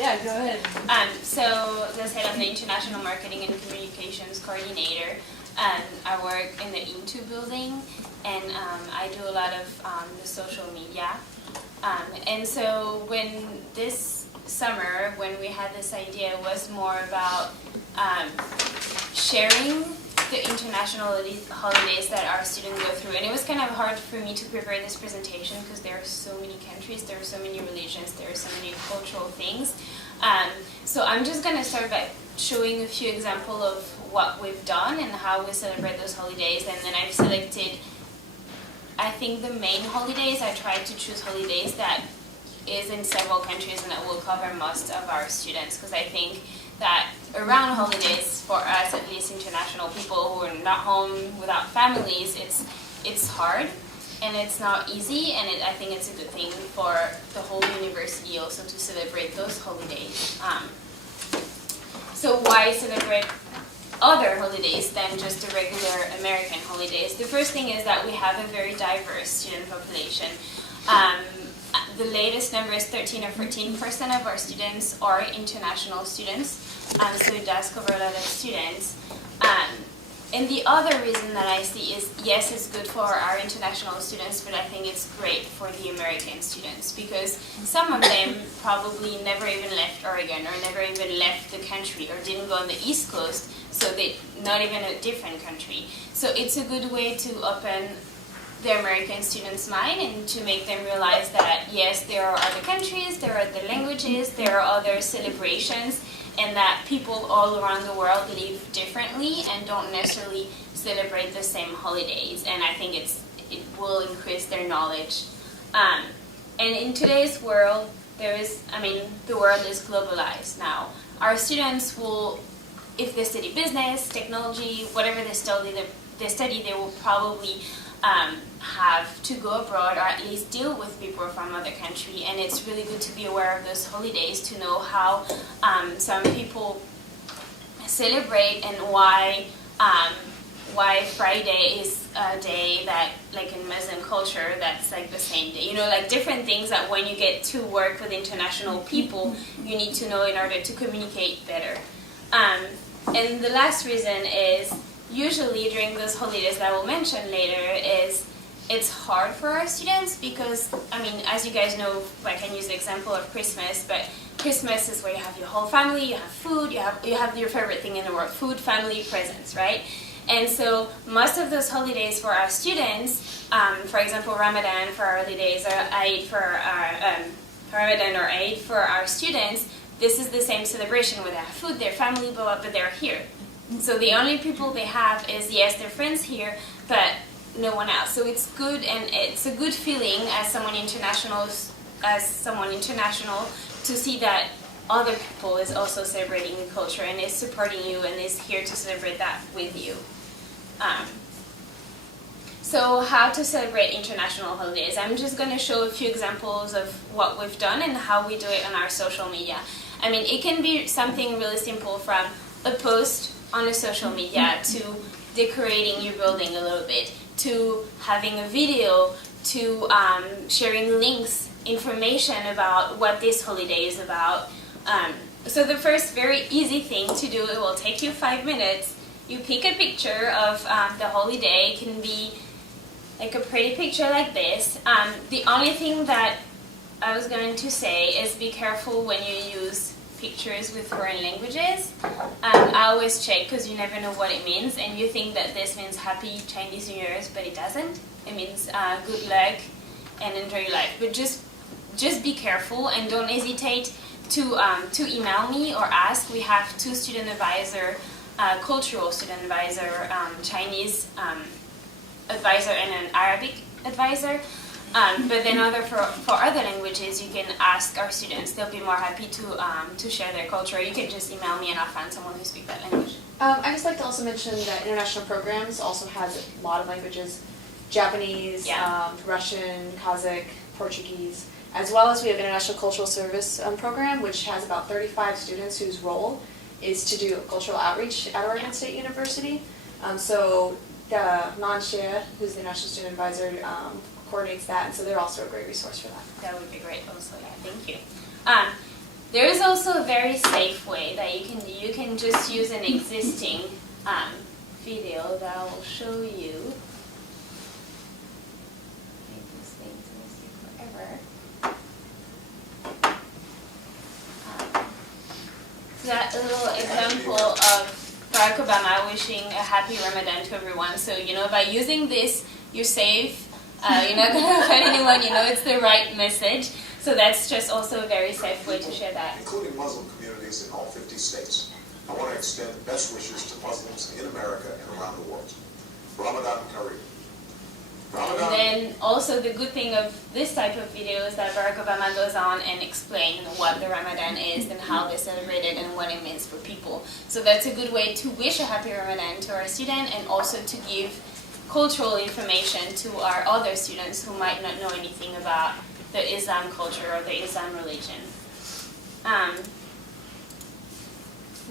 Yeah, go ahead. So, as head of the International Marketing and Communications Coordinator, I work in the Into building, and I do a lot of the social media. And so when this summer, when we had this idea, it was more about sharing the international holidays that our students go through. And it was kind of hard for me to prepare this presentation because there are so many countries, there are so many religions, there are so many cultural things. So I'm just going to start by showing a few examples of what we've done and how we celebrate those holidays. And then I've selected, I think, the main holidays. I tried to choose holidays that is in several countries and that will cover most of our students, because I think that around holidays, for us, at least international people who are not home without families, it's hard and it's not easy, and I think it's a good thing for the whole university also to celebrate those holidays. So why celebrate other holidays than just the regular American holidays? The first thing is that we have a very diverse student population. The latest number is 13 or 14% of our students are international students, so it does cover a lot of students. And the other reason that I see is, yes, it's good for our international students, but I think it's great for the American students, because some of them probably never even left Oregon or never even left the country or didn't go on the East Coast, so they're not even a different country. So it's a good way to open the American students' mind and to make them realize that, yes, there are other countries, there are other languages, there are other celebrations, and that people all around the world live differently and don't necessarily celebrate the same holidays. And I think it will increase their knowledge. And in today's world, the world is globalized now. Our students will, if they study business, technology, whatever they study, they will probably have to go abroad or at least deal with people from other countries, and it's really good to be aware of those holidays to know how some people celebrate and why Friday is a day that, like in Muslim culture, that's like the same day. You know, like different things that when you get to work with international people, you need to know in order to communicate better. And the last reason is, usually during those holidays that I will mention later, is it's hard for our students because, as you guys know, I can use the example of Christmas, but Christmas is where you have your whole family, you have food, you have your favorite thing in the world, food, family, presents, right? And so most of those holidays for our students, for example, Ramadan for our holidays, or Eid for our Ramadan or Eid for our students, this is the same celebration where they have food, their family, but they're here. So the only people they have is, yes, their friends here, but no one else. So it's good, and it's a good feeling as someone international to see that other people is also celebrating the culture and is supporting you and is here to celebrate that with you. So how to celebrate international holidays? I'm just going to show a few examples of what we've done and how we do it on our social media. It can be something really simple, from a post on a social media to decorating your building a little bit, to having a video, to sharing links, information about what this holiday is about. So the first very easy thing to do, it will take you 5 minutes. You pick a picture of the holiday. It can be like a pretty picture like this. The only thing that I was going to say is be careful when you use pictures with foreign languages. I always check, because you never know what it means, and you think that this means Happy Chinese New Year's, but it doesn't. It means good luck and enjoy your life. But just be careful, and don't hesitate to email me or ask. We have 2 student advisor, cultural student advisor, Chinese advisor, and an Arabic advisor. But then for other languages, you can ask our students. They'll be more happy to share their culture. You can just email me and I'll find someone who speaks that language. I'd just like to also mention that international programs also has a lot of languages: Japanese, Russian, Kazakh, Portuguese, as well as we have International Cultural Service program, which has about 35 students whose role is to do cultural outreach at Oregon State University. So Man Xie, who's the National Student Advisor, coordinates that, and so they're also a great resource for that. That would be great also, yeah, thank you. There is also a very safe way that you can just use an existing video that I will show you. These things will take forever. That little example of Barack Obama wishing a happy Ramadan to everyone. So, by using this, you're safe. You're not going to offend anyone. It's the right message. So that's just also a very safe way to share that. Including Muslim communities in all 50 states. I want to extend best wishes to Muslims in America and around the world. Ramadan Kareem. And then also the good thing of this type of video is that Barack Obama goes on and explains what the Ramadan is and how they celebrate it and what it means for people. So that's a good way to wish a happy Ramadan to our student and also to give cultural information to our other students who might not know anything about the Islam culture or the Islam religion.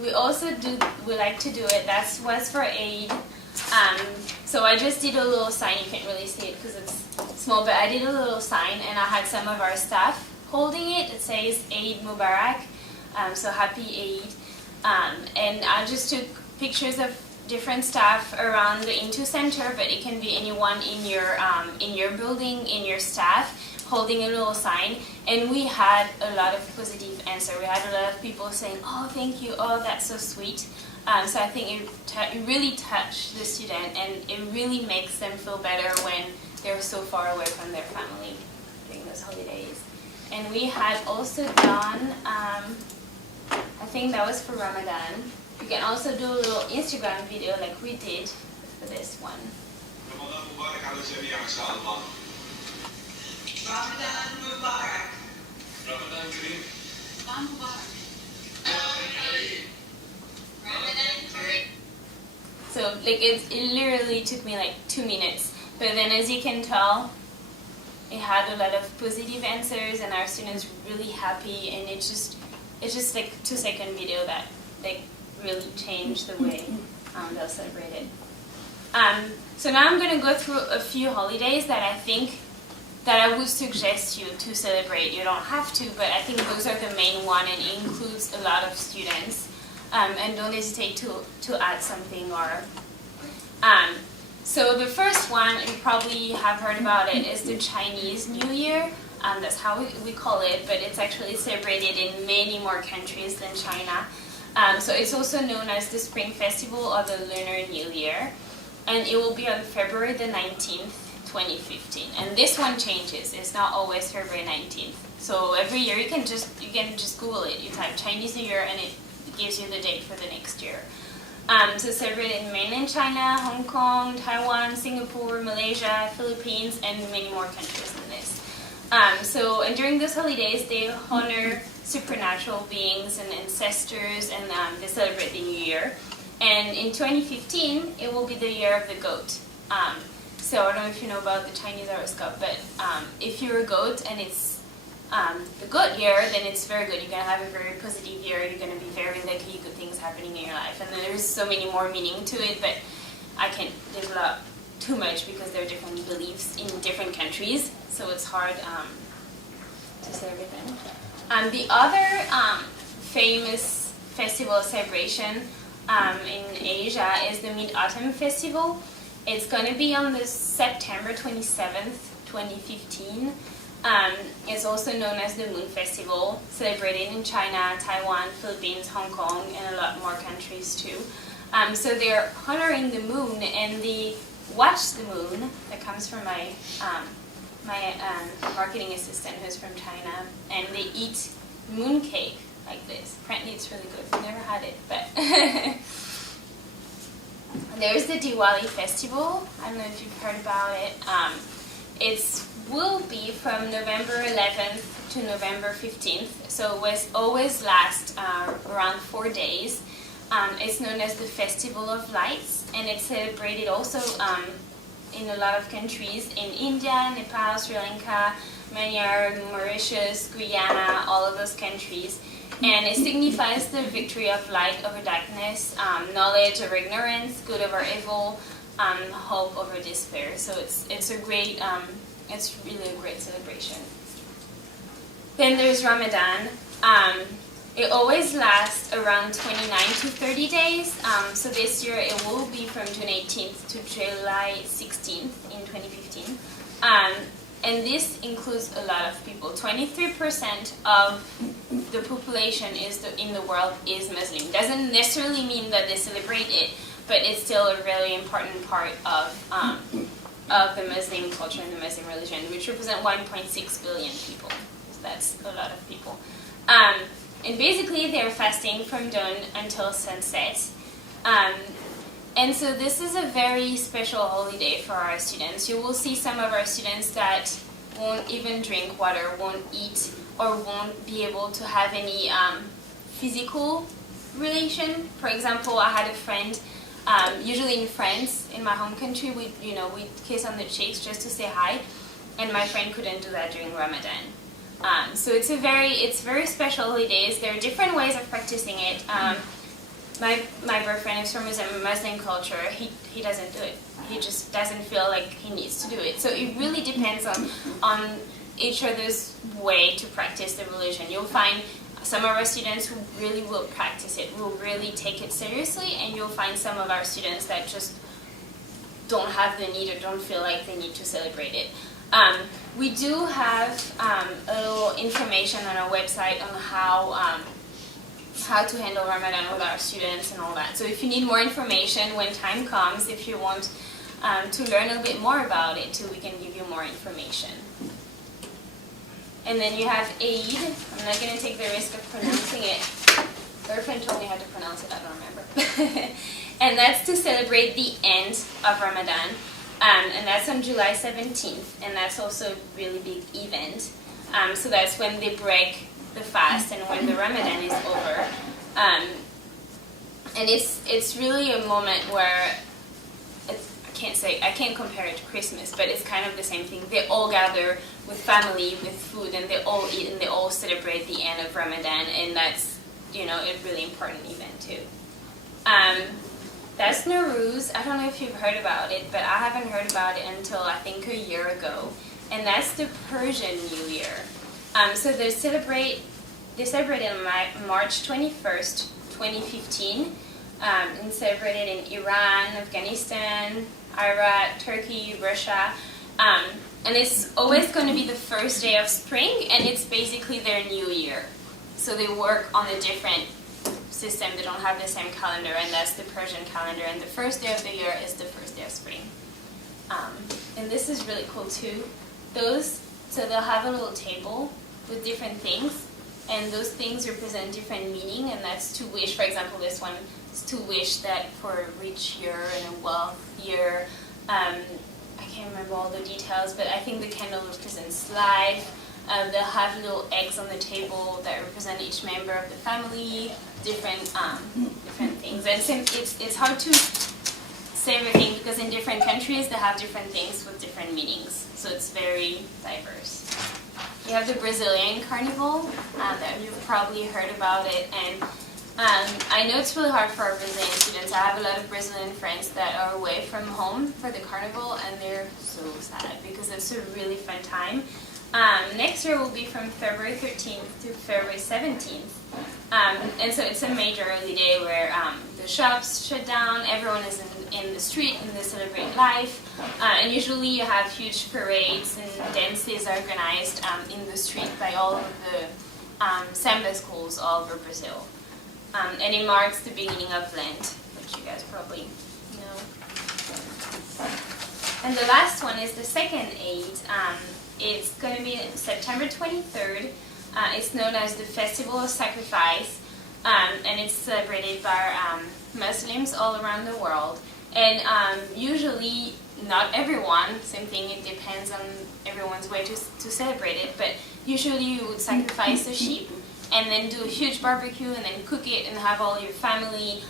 We like to do it, that was for Eid. So I just did a little sign, you can't really see it because it's small, but I did a little sign and I had some of our staff holding it. It says Eid Mubarak, so happy Eid. And I just took pictures of different staff around the Into Center, but it can be anyone in your building, in your staff, holding a little sign. And we had a lot of positive answer. We had a lot of people saying, oh, thank you, oh, that's so sweet. So I think it really touched the student, and it really makes them feel better when they're so far away from their family during those holidays. And we had also done, I think that was for Ramadan. You can also do a little Instagram video like we did for this one. Ramadan Mubarak على الجميع إن شاء الله. Ramadan Mubarak. Ramadan Kareem. Ramadan Mubarak. So it literally took me like 2 minutes, but then as you can tell, it had a lot of positive answers and our students really happy, and it's just like 2-second video that really changed the way they'll celebrate it. So now I'm going to go through a few holidays that I think that I would suggest you to celebrate. You don't have to, but I think those are the main one, and it includes a lot of students. And don't hesitate to add something or. So the first one, you probably have heard about it, is the Chinese New Year. That's how we call it, but it's actually celebrated in many more countries than China. So it's also known as the Spring Festival or the Lunar New Year, and it will be on February the 19th, 2015. And this one changes. It's not always February 19th. So every year you can just Google it. You type Chinese New Year and it gives you the date for the next year. So celebrated in mainland China, Hong Kong, Taiwan, Singapore, Malaysia, Philippines, and many more countries than this. And during those holidays, they honor supernatural beings and ancestors, and they celebrate the New Year. And in 2015, it will be the year of the goat. So I don't know if you know about the Chinese horoscope, but if you're a goat and it's the good year, then it's very good. You're going to have a very positive year. You're going to be very lucky, good things happening in your life. And then there's so many more meaning to it, but I can't develop too much because there are different beliefs in different countries, so it's hard to say everything. The other famous festival celebration in Asia is the Mid-Autumn Festival. It's going to be on the September 27th, 2015. It's also known as the Moon Festival, celebrated in China, Taiwan, Philippines, Hong Kong, and a lot more countries too. So they're honoring the moon, and they watch the moon. That comes from my marketing assistant who's from China, and they eat moon cake like this. Apparently it's really good. I've never had it, but there's the Diwali festival. I don't know if you've heard about it. It will be from November 11th to November 15th, so it will always last around 4 days. It's known as the Festival of Lights, and it's celebrated also in a lot of countries, in India, Nepal, Sri Lanka, Myanmar, Mauritius, Guyana, all of those countries. And it signifies the victory of light over darkness, knowledge over ignorance, good over evil, hope over despair. So it's a great, it's really a great celebration. Then there's Ramadan. It always lasts around 29 to 30 days. So this year it will be from June 18th to July 16th in 2015. And this includes a lot of people. 23% of the population in the world is Muslim. Doesn't necessarily mean that they celebrate it, but it's still a really important part of the Muslim culture and the Muslim religion, which represent 1.6 billion people. So that's a lot of people. And basically, they're fasting from dawn until sunset. And so this is a very special holiday for our students. You will see some of our students that won't even drink water, won't eat, or won't be able to have any physical relation. For example, I had a friend, usually in France, in my home country, we kiss on the cheeks just to say hi, and my friend couldn't do that during Ramadan. So it's very special holidays. There are different ways of practicing it. My boyfriend is from a Muslim culture. He doesn't do it. He just doesn't feel like he needs to do it. So it really depends on each other's way to practice the religion. You'll find some of our students who really will practice it, will really take it seriously, and you'll find some of our students that just don't have the need or don't feel like they need to celebrate it. We do have a little information on our website on how to handle Ramadan with our students and all that. So if you need more information when time comes, if you want to learn a bit more about it too, we can give you more information. And then you have Eid. I'm not going to take the risk of pronouncing it. Boyfriend told me how to pronounce it, I don't remember. And that's to celebrate the end of Ramadan. And that's on July 17th, and that's also a really big event. So that's when they break the fast and when the Ramadan is over. And it's really a moment where I can't compare it to Christmas, but it's kind of the same thing. They all gather with family, with food, and they all eat and they all celebrate the end of Ramadan, and that's a really important event too. That's Nowruz. I don't know if you've heard about it, but I haven't heard about it until I think a year ago. And that's the Persian New Year. So they celebrate on March 21st, 2015, and celebrated in Iran, Afghanistan, Iraq, Turkey, Russia. And it's always going to be the first day of spring, and it's basically their new year. So they work on a different system. They don't have the same calendar, and that's the Persian calendar. And the first day of the year is the first day of spring. And this is really cool too. So they'll have a little table with different things, and those things represent different meaning, and that's to wish. For example, this one is to wish that for a rich year and a wealth year. I can't remember all the details, but I think the candle represents life. They'll have little eggs on the table that represent each member of the family, different things. And it's hard to say everything because in different countries they have different things with different meanings. So it's very diverse. You have the Brazilian carnival that you've probably heard about it, and I know it's really hard for our Brazilian students. I have a lot of Brazilian friends that are away from home for the carnival, and they're so sad because it's a really fun time. Next year will be from February 13th to February 17th. And so it's a major early day where the shops shut down, everyone is in the street and they celebrate life. And usually you have huge parades and dances organized in the street by all of the samba schools all over Brazil. And it marks the beginning of Lent, which you guys probably know. And the last one is the second Eid. It's going to be September 23rd. It's known as the Festival of Sacrifice, and it's celebrated by Muslims all around the world. And usually, not everyone, same thing, it depends on everyone's way to celebrate it, but usually you would sacrifice a sheep and then do a huge barbecue and then cook it and have all your family.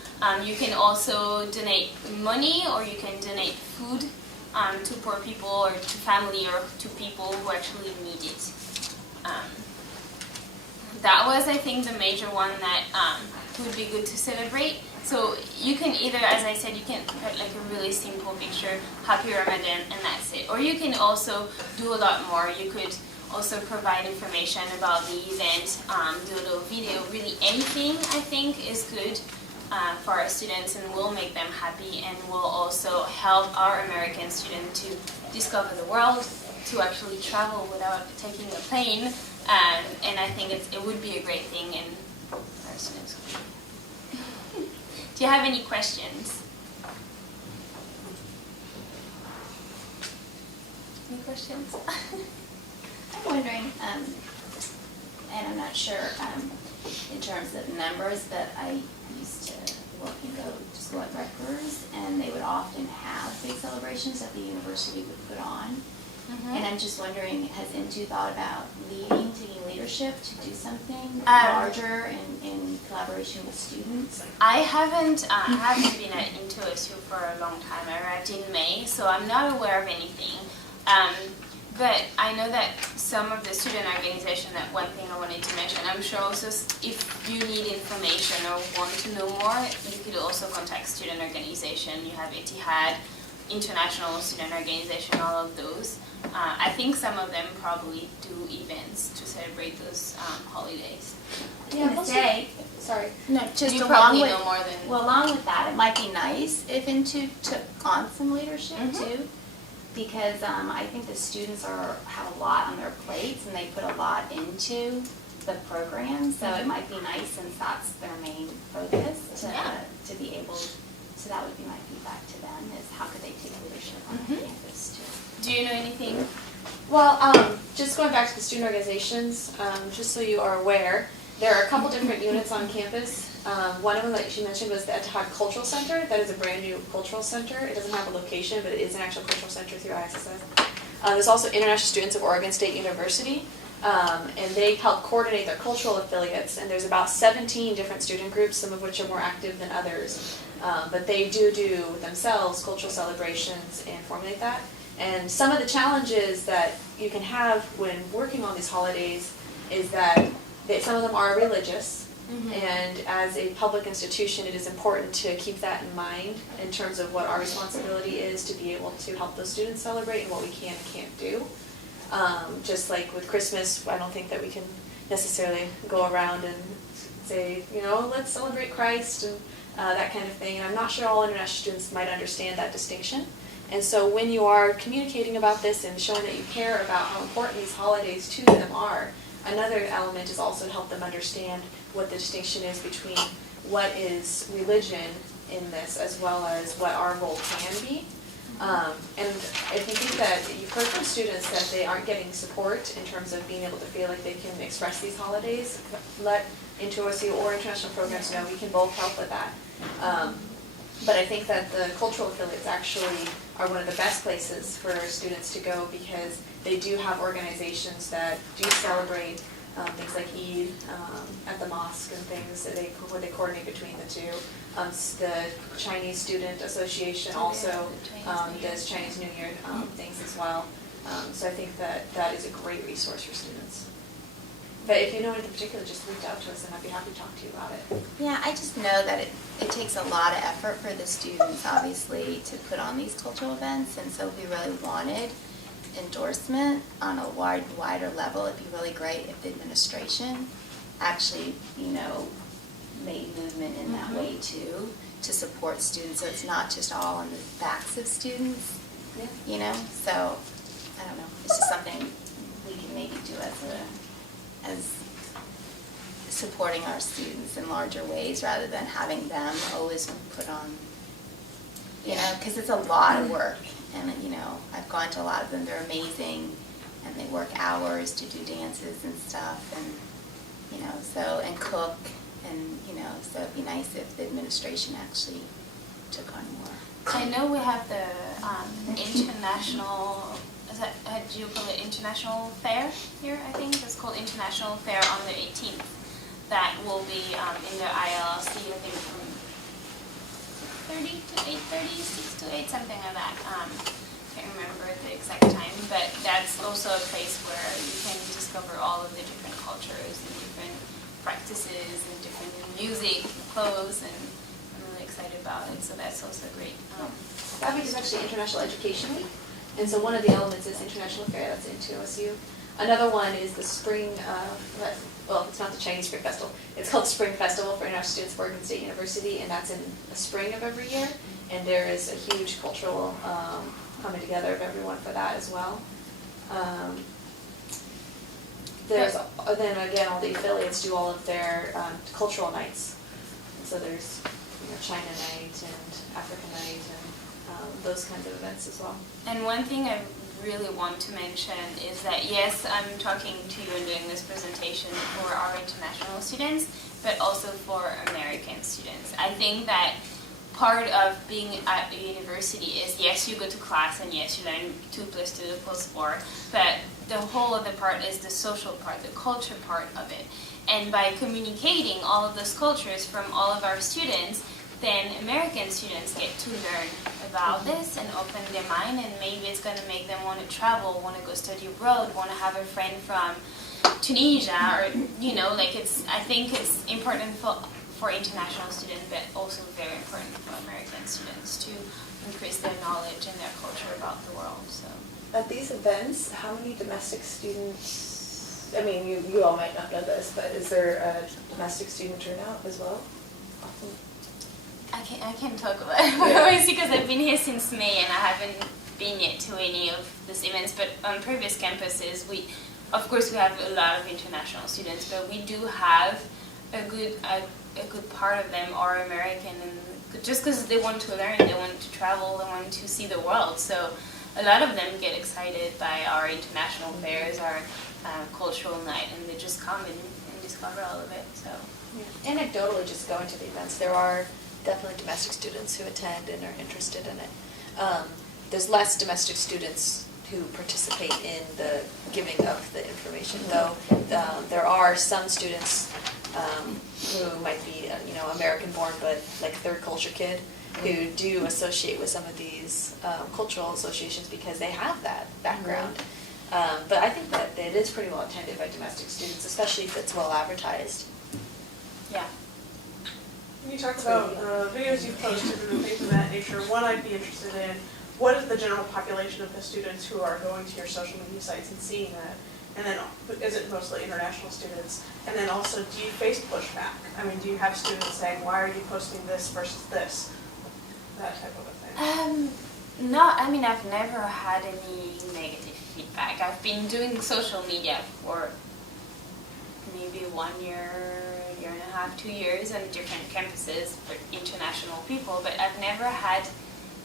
You can also donate money, or you can donate food to poor people or to family or to people who actually need it. That was, I think, the major one that would be good to celebrate. So you can either, as I said, you can put like a really simple picture, Happy Ramadan, and that's it. Or you can also do a lot more. You could also provide information about the event, do a little video, really anything I think is good for our students and will make them happy and will also help our American students to discover the world, to actually travel without taking a plane, and I think it would be a great thing in our students. Do you have any questions? Any questions? I'm wondering, and I'm not sure in terms of numbers, but I used to work and go to school at Rutgers, and they would often have big celebrations that the university would put on. Mm-hmm. And I'm just wondering, has Into thought about taking leadership to do something larger in collaboration with students? I haven't been into OSU for a long time. I arrived in May, so I'm not aware of anything. But I know that some of the student organization, that one thing I wanted to mention, I'm sure also if you need information or want to know more, you could also contact student organization. You have Etihad, International Student Organization, all of those. I think some of them probably do events to celebrate those holidays. Yeah, plus say. Sorry. No, just You along probably with, know more than... well, along with that, it might be nice if Into took on some leadership too, because I think the students have a lot on their plates and they put a lot into the program, so it might be nice since that's their main focus to be able. So that would be my feedback to them: is how could they take leadership on campus too? Do you know anything? Well, just going back to the student organizations, just so you are aware, there are a couple different units on campus. One of them that she mentioned was the Etihad Cultural Center. That is a brand new cultural center. It doesn't have a location, but it is an actual cultural center through ISSS. There's also International Students of Oregon State University, and they help coordinate their cultural affiliates. And there's about 17 different student groups, some of which are more active than others. But they do themselves cultural celebrations and formulate that. And some of the challenges that you can have when working on these holidays is that some of them are religious. And as a public institution, it is important to keep that in mind in terms of what our responsibility is to be able to help those students celebrate and what we can and can't do. Just like with Christmas, I don't think that we can necessarily go around and say, let's celebrate Christ and that kind of thing. And I'm not sure all international students might understand that distinction. And so when you are communicating about this and showing that you care about how important these holidays to them are, another element is also to help them understand what the distinction is between what is religion in this as well as what our role can be. And if you think that you've heard from students that they aren't getting support in terms of being able to feel like they can express these holidays, let Into OSU or international programs know we can both help with that. But I think that the cultural affiliates actually are one of the best places for students to go because they do have organizations that do celebrate things like Eid at the mosque and things that where they coordinate between the two. The Chinese Student Association also does Chinese New Year things as well. So I think that is a great resource for students. But if you know anything particular, just reach out to us and I'd be happy to talk to you about it. Yeah, I just know that it takes a lot of effort for the students, obviously, to put on these cultural events, and so we really wanted endorsement on a wider level. It'd be really great if the administration actually, made movement in that way too, to support students, so it's not just all on the backs of students, So, I don't know, it's just something we can maybe do as supporting our students in larger ways rather than having them always put on, because it's a lot of work. And, I've gone to a lot of them, they're amazing, and they work hours to do dances and stuff, and, and cook, and, so it'd be nice if the administration actually took on more. I know we have the international, do you call it International Fair here, I think? It's called International Fair on the 18th. That will be in the ILC, I think, from 6:30 to 8:30, 6 to 8, something like that. Can't remember the exact time, but that's also a place where you can discover all of the different cultures and different practices and different music, clothes, and I'm really excited about it. So that's also great. That week is actually International Education Week, and so one of the elements is International Fair that's Into OSU. Another one is the spring, well, it's not the Chinese Spring Festival. It's called the Spring Festival for International Students of Oregon State University, and that's in the spring of every year. And there is a huge cultural coming together of everyone for that as well. There's then again, all the affiliates do all of their cultural nights. And so there's China night and Africa night and those kinds of events as well. And one thing I really want to mention is that yes, I'm talking to you and doing this presentation for our international students, but also for American students. I think that part of being at the university is, yes, you go to class and yes, you learn 2 + 2 = 4, but the whole other part is the social part, the culture part of it. And by communicating all of those cultures from all of our students, then American students get to learn about this and open their mind, and maybe it's going to make them want to travel, want to go study abroad, want to have a friend from Tunisia, or I think it's important for international students, but also very important for American students to increase their knowledge and their culture about the world. So at these events, how many domestic students, I mean, you all might not know this, but is there a domestic student turnout as well? Often. I can't talk about it because I've been here since May and I haven't been yet to any of these events. But on previous campuses, of course we have a lot of international students, but we do have a good part of them are American, and just because they want to learn, they want to travel, they want to see the world. So a lot of them get excited by our international fairs, our cultural night, and they just come and discover all of it. So yeah. Anecdotally, just going to the events, there are definitely domestic students who attend and are interested in it. There's less domestic students who participate in the giving of the information, though there are some students who might be American-born but like third culture kid who do associate with some of these cultural associations because they have that background. But I think that it is pretty well attended by domestic students, especially if it's well advertised. yeah. Can you talk about videos you've posted and things of that nature? One, I'd be interested in, what is the general population of the students who are going to your social media sites and seeing that? And then, is it mostly international students? And then also, do you face pushback? I mean, do you have students saying, why are you posting this versus this? That type of a thing. I've never had any negative feedback. I've been doing social media for maybe 1 year, year and a half, 2 years on different campuses for international people, but I've never had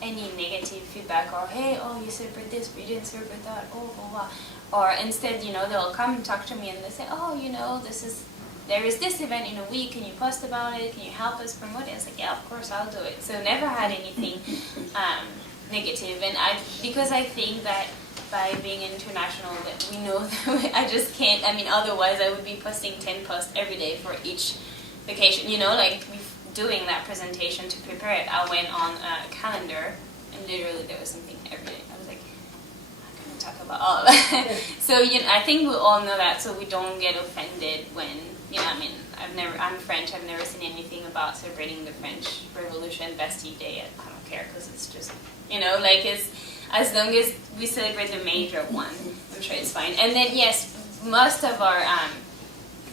any negative feedback or, hey, you celebrate this, but you didn't celebrate that, blah, blah. Or instead, they'll come and talk to me and they say, there is this event in a week, can you post about it, can you help us promote it? I was like, yeah, of course, I'll do it. So never had anything negative, and because I think that by being international, that we know that I just can't, otherwise I would be posting 10 posts every day for each vacation, doing that presentation to prepare it, I went on a calendar, and literally there was something every day. I was like, I'm not going to talk about all of that. So, I think we all know that, so we don't get offended when, I'm French, I've never seen anything about celebrating the French Revolution, Bastille Day, I don't care, because it's just, it's, as long as we celebrate the major one, I'm sure it's fine. And then, yes, most of our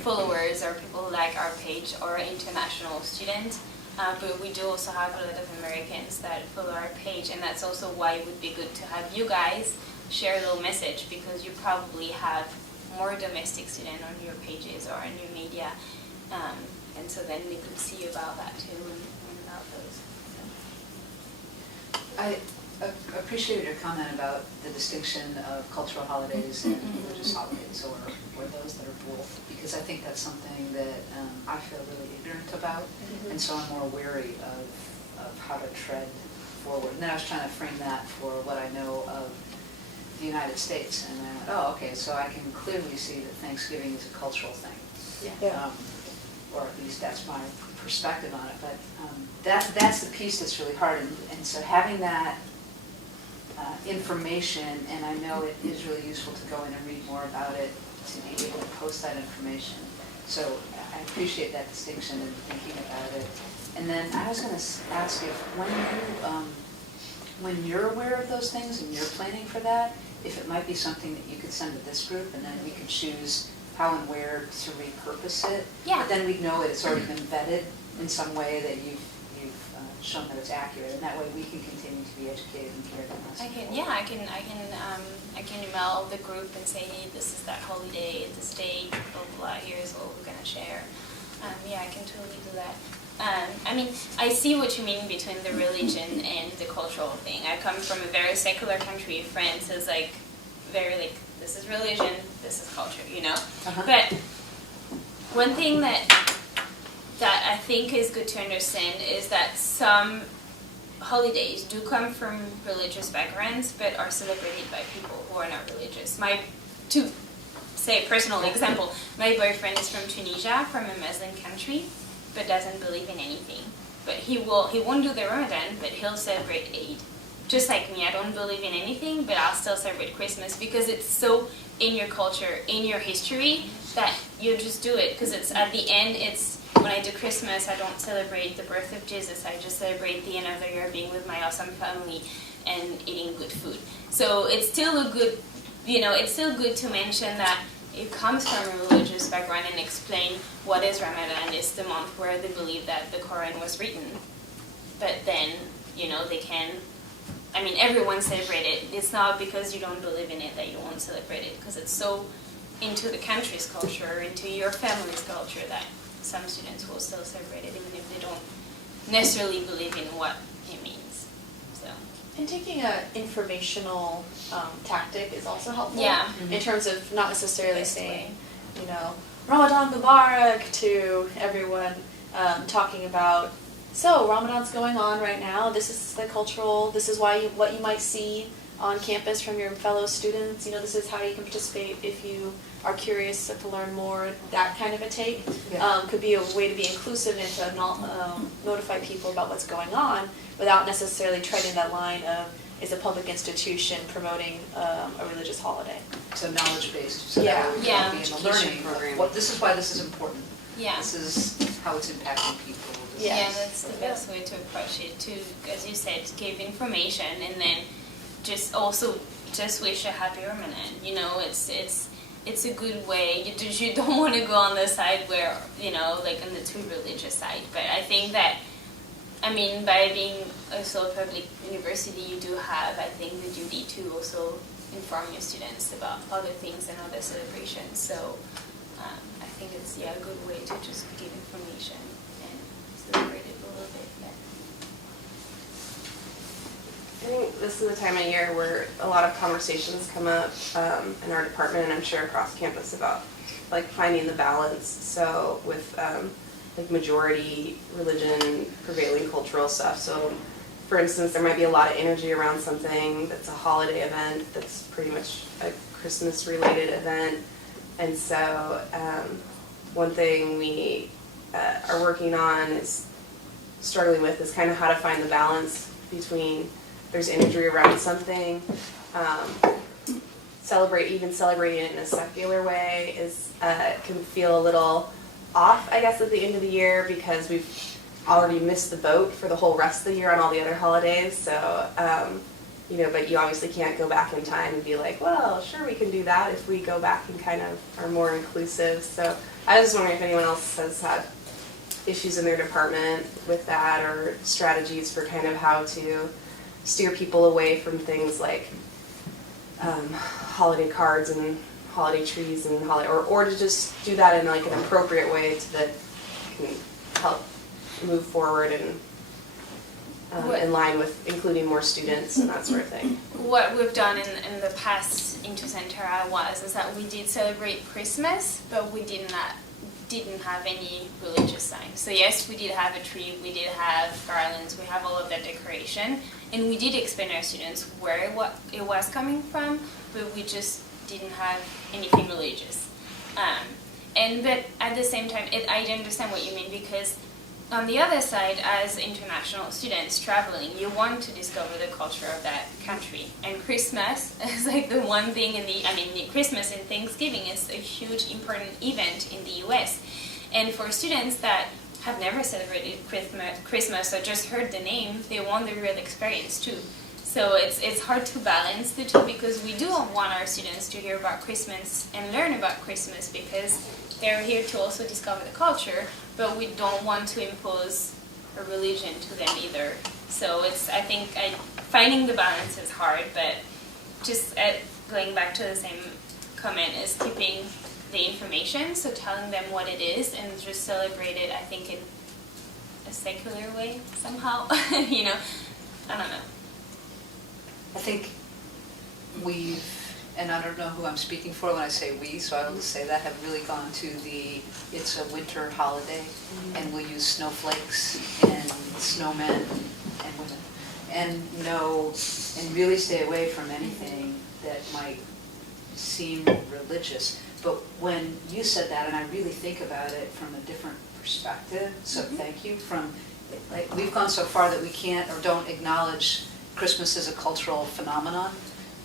followers or people who like our page are international students, but we do also have a lot of Americans that follow our page, and that's also why it would be good to have you guys share a little message, because you probably have more domestic students on your pages or on your media, and so then we could see about that too and about those. So. I appreciated your comment about the distinction of cultural holidays and religious holidays, or those that are both, because I think that's something that I feel really ignorant about, and so I'm more wary of how to tread forward. And then I was trying to frame that for what I know of the United States, and I went, okay, so I can clearly see that Thanksgiving is a cultural thing. Yeah. Or at least that's my perspective on it, but that's the piece that's really hard, and so having that information, and I know it is really useful to go in and read more about it, to be able to post that information. So I appreciate that distinction and thinking about it. And then I was going to ask if when you're aware of those things and you're planning for that, if it might be something that you could send to this group, and then we could choose how and where to repurpose it. Yeah. But then we'd know it's already been vetted in some way that you've shown that it's accurate, and that way we can continue to be educated and care about us. I can email the group and say, hey, this is that holiday, this date, blah, blah, blah, here's what we're gonna share. Yeah, I can totally do that. I mean, I see what you mean between the religion and the cultural thing. I come from a very secular country. France is like, very like, this is religion, this is culture, you know? Uh-huh. But one thing that I think is good to understand is that some holidays do come from religious backgrounds, but are celebrated by people who are not religious. To say a personal example, my boyfriend is from Tunisia, from a Muslim country, but doesn't believe in anything. But he won't do the Ramadan, but he'll celebrate Eid. Just like me, I don't believe in anything, but I'll still celebrate Christmas because it's so in your culture, in your history, that you just do it. Because it's at the end, when I do Christmas, I don't celebrate the birth of Jesus. I just celebrate the end of the year being with my awesome family and eating good food. So it's still it's still good to mention that it comes from a religious background and explain what is Ramadan. It's the month where they believe that the Quran was written. But then, they can, everyone celebrates it. It's not because you don't believe in it that you won't celebrate it, because it's so into the country's culture, into your family's culture, that some students will still celebrate it even if they don't necessarily believe in what it means. So. And taking an informational tactic is also helpful. Yeah. In terms of not necessarily saying, Ramadan Mubarak to everyone, talking about, so Ramadan's going on right now, this is the cultural, this is what you might see on campus from your fellow students, this is how you can participate if you are curious to learn more, that kind of a take. Yeah. Could be a way to be inclusive and to notify people about what's going on without necessarily treading that line of, is a public institution promoting a religious holiday. So knowledge-based, so Yeah. that we Yeah. can be in the learning program. This is why this is important. Yeah. This is how it's impacting people. This Yeah, is- that's the best way to approach it, to, as you said, give information and then just wish a happy Ramadan. It's a good way. You don't want to go on the side where, like on the too religious side. But I think that, by being also a public university, you do have, I think, the duty to also inform your students about other things and other celebrations. So I think it's, a good way to just give information and celebrate it a little bit. I think this is a time of year where a lot of conversations come up in our department, and I'm sure across campus, about like finding the balance. So with like majority religion prevailing cultural stuff. So for instance, there might be a lot of energy around something that's a holiday event that's pretty much a Christmas related event. And so one thing we are working on is struggling with is kind of how to find the balance between there's imagery around something, celebrating it in a secular way can feel a little off, I guess, at the end of the year, because we've already missed the boat for the whole rest of the year on all the other holidays. So, but you obviously can't go back in time and be like, well, sure, we can do that if we go back and kind of are more inclusive. So I was just wondering if anyone else has had issues in their department with that, or strategies for kind of how to steer people away from things like holiday cards and holiday trees and or to just do that in like an appropriate way that can help move forward and in line with including more students and that sort of thing. What we've done in the past Into Center is that we did celebrate Christmas, but we didn't have any religious signs. So yes, we did have a tree, we did have garlands, we have all of that decoration, and we did explain to our students where it was coming from, but we just didn't have anything religious. But at the same time, I understand what you mean, because on the other side, as international students traveling, you want to discover the culture of that country. And Christmas is like the one thing Christmas and Thanksgiving is a huge important event in the US. And for students that have never celebrated Christmas or just heard the name, they want the real experience too. So it's hard to balance the two because we do want our students to hear about Christmas and learn about Christmas because they're here to also discover the culture, but we don't want to impose a religion to them either. So I think finding the balance is hard, but just going back to the same comment is keeping the information, so telling them what it is and just celebrate it, I think, in a secular way somehow. You know, I don't know. I think we've, and I don't know who I'm speaking for when I say we, so I will just say that, have really gone to it's a winter holiday, and we'll use snowflakes and snowmen and women, and really stay away from anything that might seem religious. But when you said that, and I really think about it from a different perspective, so thank you, like, we've gone so far that we can't or don't acknowledge Christmas is a cultural phenomenon,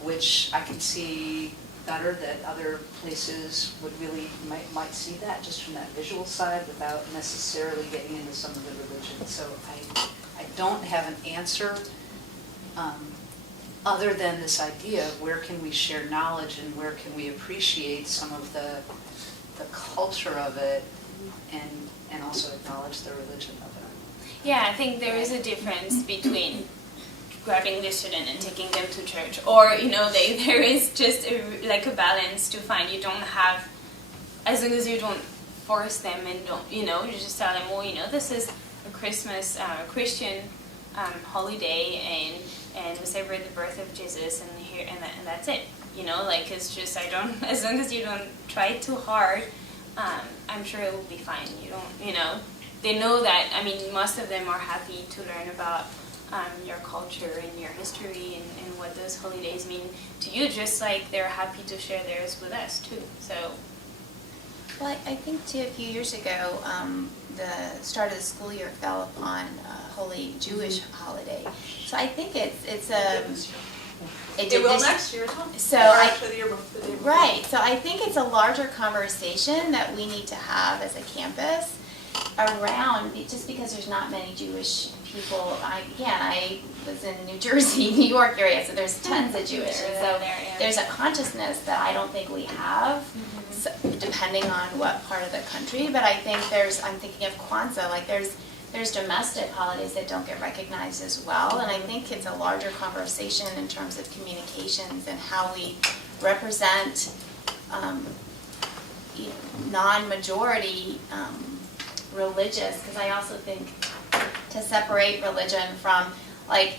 which I can see better that other places would really might see that just from that visual side without necessarily getting into some of the religion. So I don't have an answer other than this idea of where can we share knowledge and where can we appreciate some of the culture of it and also acknowledge the religion of it. Yeah, I think there is a difference between grabbing the student and taking them to church, or there is just a balance to find. You don't have, as long as you don't force them and don't, you just tell them, well, this is a Christmas Christian holiday, and we celebrate the birth of Jesus, and that's it. It's just as long as you don't try too hard, I'm sure it will be fine. They know that. I mean, most of them are happy to learn about your culture and your history and what those holidays mean to you, just like they're happy to share theirs with us too. So, well, I think too, a few years ago, the start of the school year fell upon a holy Jewish holiday. So I think it's It will next year as well. So actually the year before, the day before. Right. So I think it's a larger conversation that we need to have as a campus around, just because there's not many Jewish people. I was in New Jersey, New York area, so there's tons of Jewish. And so there's a consciousness that I don't think we have, so, depending on what part of the country. But I think I'm thinking of Kwanzaa, like there's domestic holidays that don't get recognized as well. And I think it's a larger conversation in terms of communications and how we represent non-majority religious, because I also think to separate religion from, I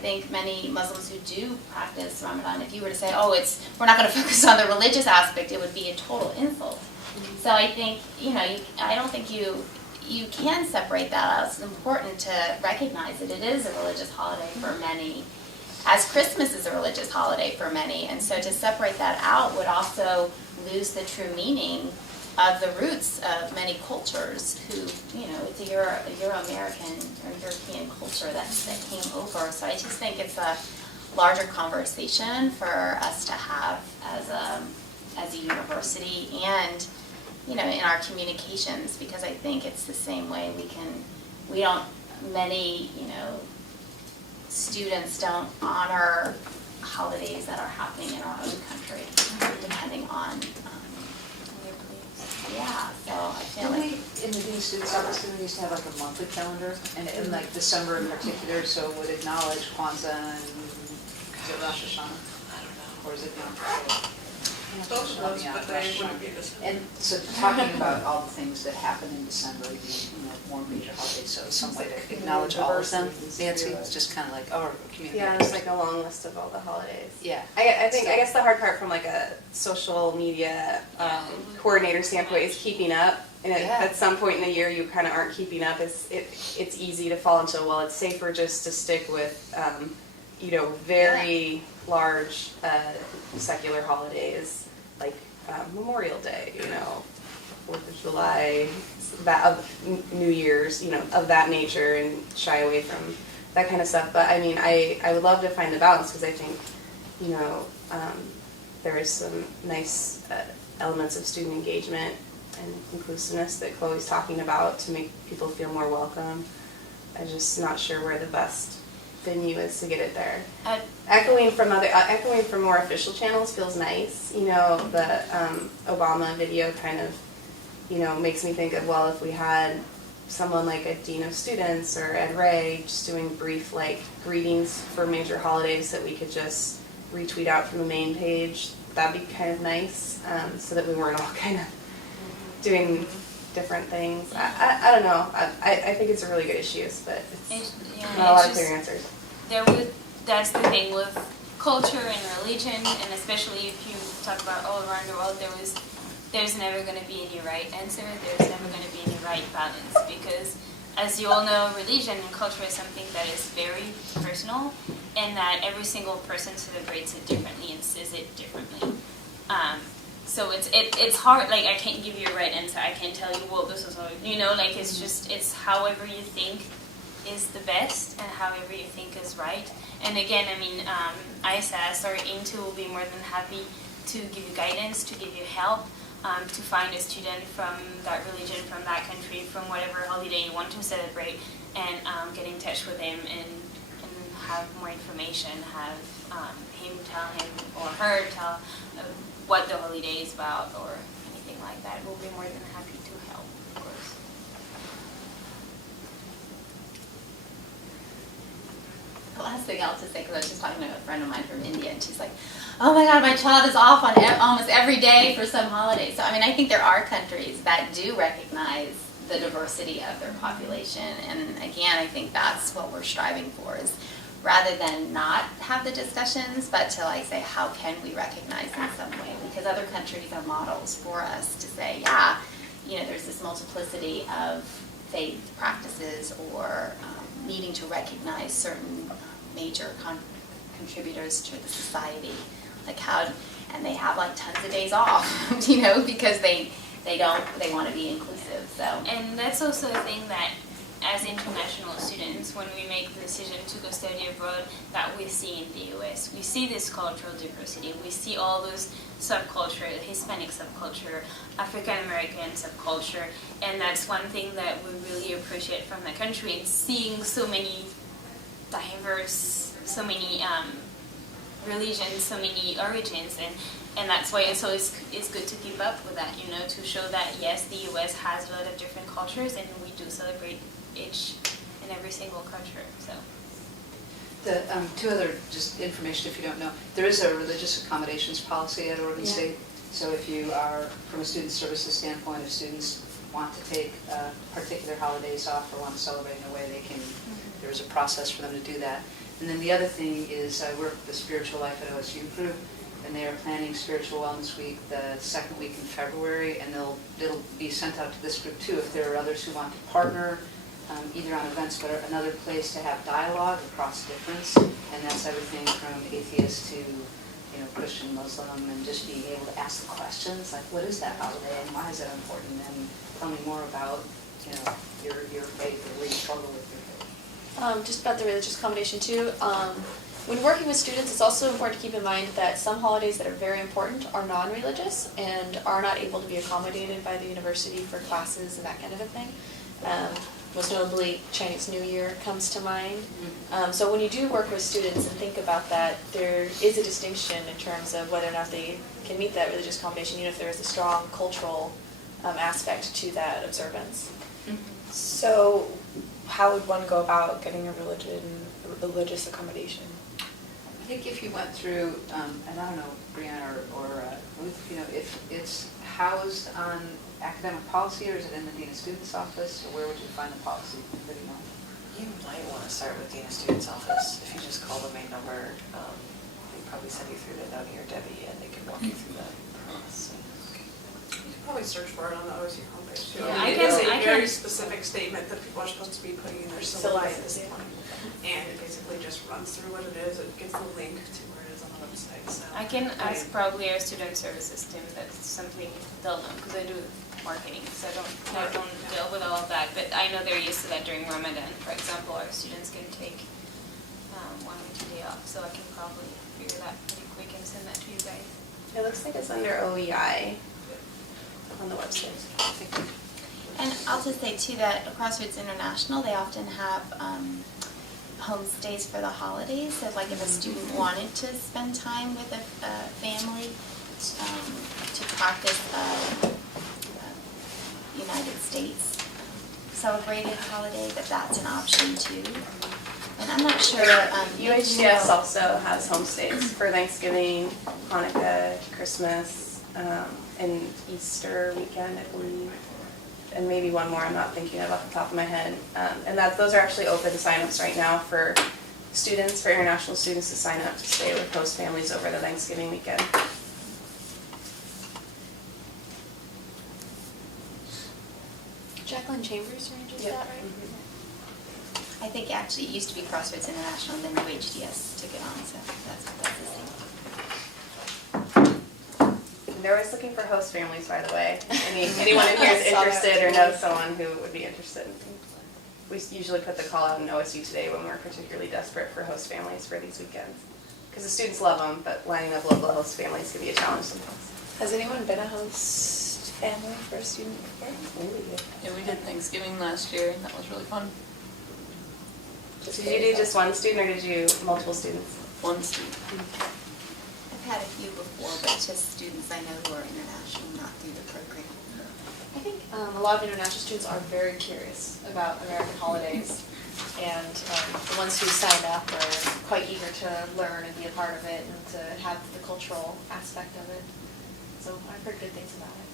think many Muslims who do practice Ramadan, if you were to say, we're not going to focus on the religious aspect, it would be a total insult. So I think, I don't think you can separate that out. It's important to recognize that it is a religious holiday for many, as Christmas is a religious holiday for many. And so to separate that out would also lose the true meaning of the roots of many cultures who, it's a Euro-American or European culture that came over. So I just think it's a larger conversation for us to have as a university and, in our communications, because I think it's the same way many students don't honor holidays that are happening in our own country, depending on so I feel we, in the Dean Student Service, we used to have a monthly calendar, and in December in particular, so it would acknowledge Kwanzaa and, is it Rosh Hashanah? I don't know. Or is it Yom Kippur? Both of those, but they wouldn't be the same. And so talking about all the things that happen in December, more major holidays, so some way to acknowledge all of them. Nancy, it's just kind of like, community. Yeah, just a long list of all the holidays. Yeah. I guess the hard part from a social media coordinator standpoint is keeping up. And at some point in the year you kind of aren't keeping up. It's easy to fall into, it's safer just to stick with, very large secular holidays like Memorial Day, 4th of July, New Year's, of that nature, and shy away from that kind of stuff. But I mean, I would love to find the balance, because I think, there is some nice elements of student engagement and inclusiveness that Chloe's talking about to make people feel more welcome. I'm just not sure where the best venue is to get it there. Uh, Echoing from more official channels feels nice. You know, the Obama video kind of, you know, makes me think of, well, if we had someone like a dean of students or Ed Ray just doing brief like greetings for major holidays that we could just retweet out from the main page, that'd be kind of nice, so that we weren't all kind of doing different things. I don't know. I think it's a really good issue, but it's not a lot of clear answers. That's the thing with culture and religion, and especially if you talk about all around the world, there's never going to be any right answer. There's never going to be any right balance, because as you all know, religion and culture is something that is very personal, and that every single person celebrates it differently and sees it differently. So it's hard. Like, I can't give you a right answer. I can't tell you, well, this is how, you know, like, it's however you think is the best and however you think is right. And again, I mean, ISAS or AIM2 will be more than happy to give you guidance, to give you help, to find a student from that religion, from that country, from whatever holiday you want to celebrate, and get in touch with him and have more information, have him tell him or her tell what the holiday is about or anything like that. We'll be more than happy to help, of course. The last thing I'll just say, because I was just talking to a friend of mine from India, and she's like, oh my God, my child is off on almost every day for some holiday. So, I mean, I think there are countries that do recognize the diversity of their population. And again, I think that's what we're striving for, is rather than not have the discussions, but to like say, how can we recognize in some way? Because other countries are models for us to say, yeah, you know, there's this multiplicity of faith practices or needing to recognize certain major contributors to the society, like how, and they have like tons of days off, you know, because they want to be inclusive. So, and that's also a thing that, as international students, when we make the decision to go study abroad, that we see in the US. We see this cultural diversity. We see all those subculture, Hispanic subculture, African American subculture, and that's one thing that we really appreciate from the country, and seeing so many diverse, so many religions, so many origins, and that's why it's always good to keep up with that, you know, to show that yes, the US has a lot of different cultures, and we do celebrate each and every single culture. So The two other just information, if you don't know, there is a religious accommodations policy at Oregon State. So if you are, from a student services standpoint, if students want to take particular holidays off or want to celebrate in a way, they can. There's a process for them to do that. And then the other thing is, I work with the Spiritual Life at OSU group, and they are planning Spiritual Wellness Week the second week in February, and it'll be sent out to this group too if there are others who want to partner, either on events but another place to have dialogue across difference, and that's everything from atheist to, you know, Christian, Muslim, and just being able to ask the questions like, what is that holiday and why is it important, and tell me more about, you know, your faith or where you struggle with your faith. Just about the religious accommodation too. When working with students, it's also important to keep in mind that some holidays that are very important are non-religious and are not able to be accommodated by the university for classes and that kind of a thing. Most notably, Chinese New Year comes to mind. So when you do work with students and think about that, there is a distinction in terms of whether or not they can meet that religious accommodation, even if there is a strong cultural aspect to that observance. So how would one go about getting a religious accommodation? I think if you went through, and I don't know, Brianna or Ruth, you know, if it's housed on academic policy, or is it in the Dean of Students office, or where would you find the policy? Anybody know? You might want to start with Dean of Students office. If you just call the main number, they probably send you through to Noni or Debbie, and they can walk you through that process. You can probably search for it on the OSU homepage too. Yeah, I I mean, it's can- a I very can- specific statement that people are supposed to be putting in their syllabi at this point. And it basically just runs through what it is. It gives the link to where it is on the website. So I can ask probably our student services team. That's something they'll know, because I do marketing, so I don't deal with all of that. But I know they're used to that during Ramadan. For example, our students can take 1 or 2 days off, so I can probably figure that pretty quick and send that to you guys. It looks like it's under OEI on the website. and I'll just say too that Crossroads International, they often have homestays for the holidays. So like if a student wanted to spend time with a family to practice United States celebrated holiday, that's an option too. And I'm not sure. UHDS also has homestays for Thanksgiving, Hanukkah, Christmas, and Easter weekend, I believe. And maybe one more I'm not thinking of off the top of my head. And those are actually open signups right now for students, for international students to sign up to stay with host families over the Thanksgiving weekend. Jacqueline Chambers arranges Yep. that, right? I think actually it used to be Crossroads International and then UHDS took it on, so that's the thing. And they're always looking for host families, by the way. Anyone in here is interested or knows someone who would be interested. We usually put the call out in OSU Today when we're particularly desperate for host families for these weekends. Because the students love them, but lining up local host families can be a challenge sometimes. Has anyone been a host family for a student before? Yeah, we did Thanksgiving last year, and that was really fun. Did you do just one student or did you multiple students? One student. I've had a few before, but just students I know who are international, not through the program. I think a lot of international students are very curious about American holidays, and the ones who sign up are quite eager to learn and be a part of it and to have the cultural aspect of it. So I've heard good things about it.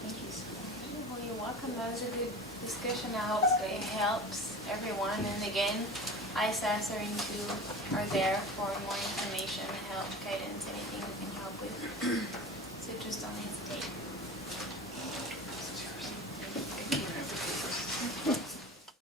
Thank you so much. Well, you're welcome. That was a good discussion. I hope it helps everyone. And again, ISAS are there for more information, help, guidance, anything we can help with. So just don't hesitate.